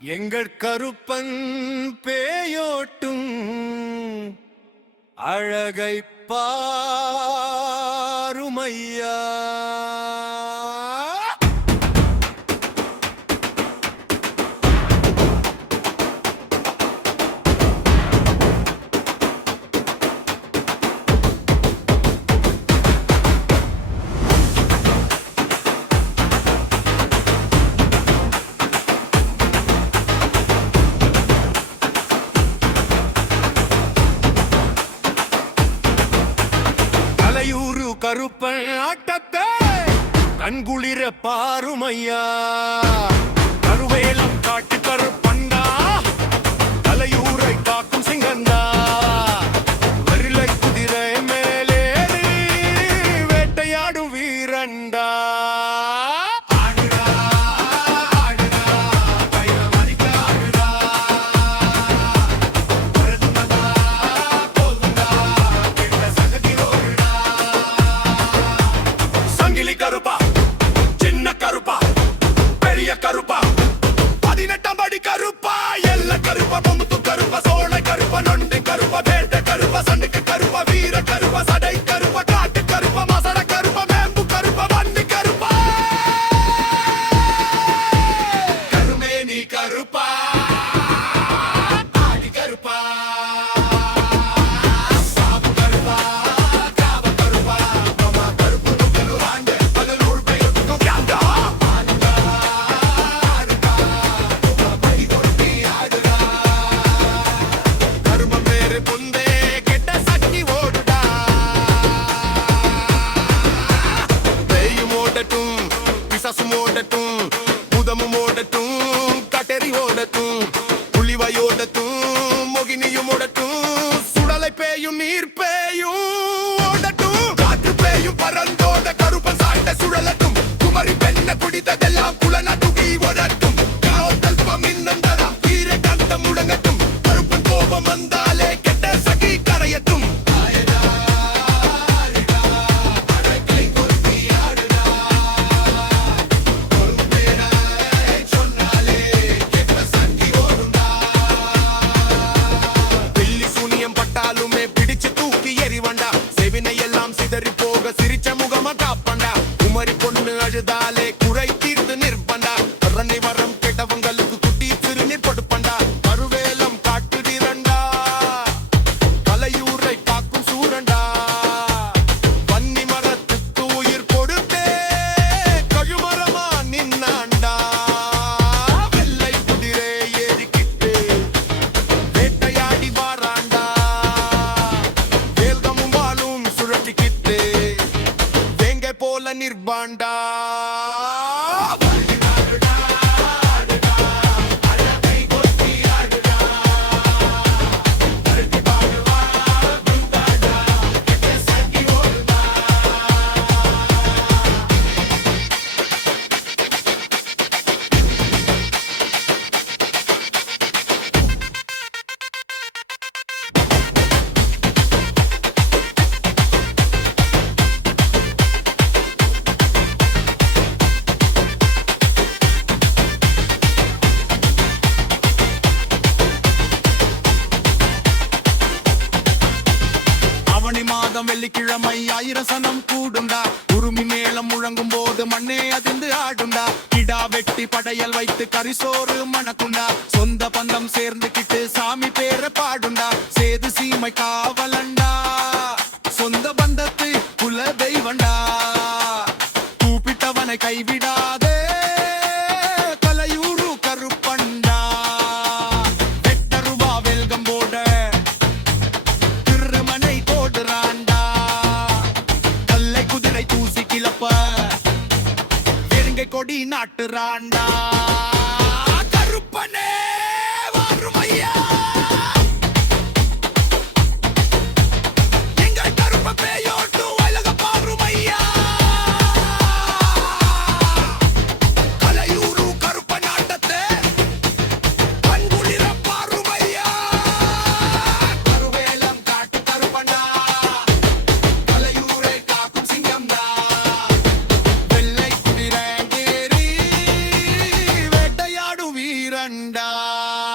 எங்கள் கருப்பன் பேயோட்டும் அழகை பாருமையா. கருப்பன் ஆட்டத்தை கண்குளிர பாருமையா. கருவேலம் காட்டு கருப்பண்டா தலையூரை காக்கும் சிங்கந்தா. வரிலை குதிரை மேலேறி வேட்டையாடும் வீரண்டா. கருப்பா சின்ன கருப்பா பெரிய கருப்பா 18 அடி கருப்பா எல்ல கருப்பா பொம்புத்து கருப்பா சோழ கருப்பா நொண்டி கருப்பா வேட்ட கருப்பா சண்டுக்கு கருப்பா வீர கருப்பா சடை கருப்பா காட்டு கருப்பா மசட கருப்பா மேம்பு கருப்பா வண்டி கருப்பா கருமேனி கருப்பா ஆடி கருப்பா பூதமும் ஓடட்டும் கட்டெறி ஓடட்டும் புலிவாயோடட்டும் மொகினியும் ஓடட்டும் சுடலை பேயும் நீர் பேயும் ஓடட்டும் காற்று பேயும் பறந்தோட கருப்பன் சாட்ட சுழலட்டும் குமரி பெண்ண குடித்ததெல்லாம் குளன துகி ஓடட்டும் காவல் மின்னந்தரா வீர கந்தம் முழங்கட்டும் கருப்பன் கோபம் வந்தாலே கெட்ட சகி கரையட்டும். சிரிச்ச முகமா காப்பண்டா குமரி பொண்ணு அழுதாலே குறை தீர்த்து நிற்பண்டா. ரன்னை வரம் கேட்டவங்களுக்கு குட்டி சிறுநீர் கொடுப்பண்டா. கருவேலம் காட்டுதிரண்டா கலையூரை காக்கும் சூரண்டா. வன்னி மரத்துக்கு உயிர் கொடுத்தே கழுமரமா நின்னாண்டா. வெள்ளை குதிரை ஏறிக்கிட்டு வேட்டையாடி வாராண்டா. வேல்கமும் வாழும் சுழட்டிக்கிட்டு போல நிர்பாண்டா. வெள்ளிக்கிழமை 1000 சனம் கூடுண்டா. உருமி மேளம் முழங்கும் போது மண்ணே அதிர்ந்து ஆடுண்டா. கிடா வெட்டி படையல் வைத்து கரிசோறு மணக்குண்டா. சொந்த பந்தம் சேர்ந்துகிட்டு சாமி பேர பாடுண்டா. சேது சீமை காவலண்டா சொந்த பந்தத்து குல தெய்வண்டா. கூப்பிட்டவனை கைவிடாதே கலையூரு கருப்பண்டா. வெட்டருவா வெல்கம் போட திருமனை போடுறான். கொடி நாட்டுறாண்டா. கருப்பனே வாருமையா. எங்கள் கருப்ப பேயோட்டு உலக பாருமையா. கலையூரு கருப்ப நாட்டத்தை கண்குளிர பாருமையா. கருவேலம் காட்டு கருப்பண்டா கலையூரை காக்கும் சிங்கம்டா. வெள்ளை குதிரை ஆடுண்டா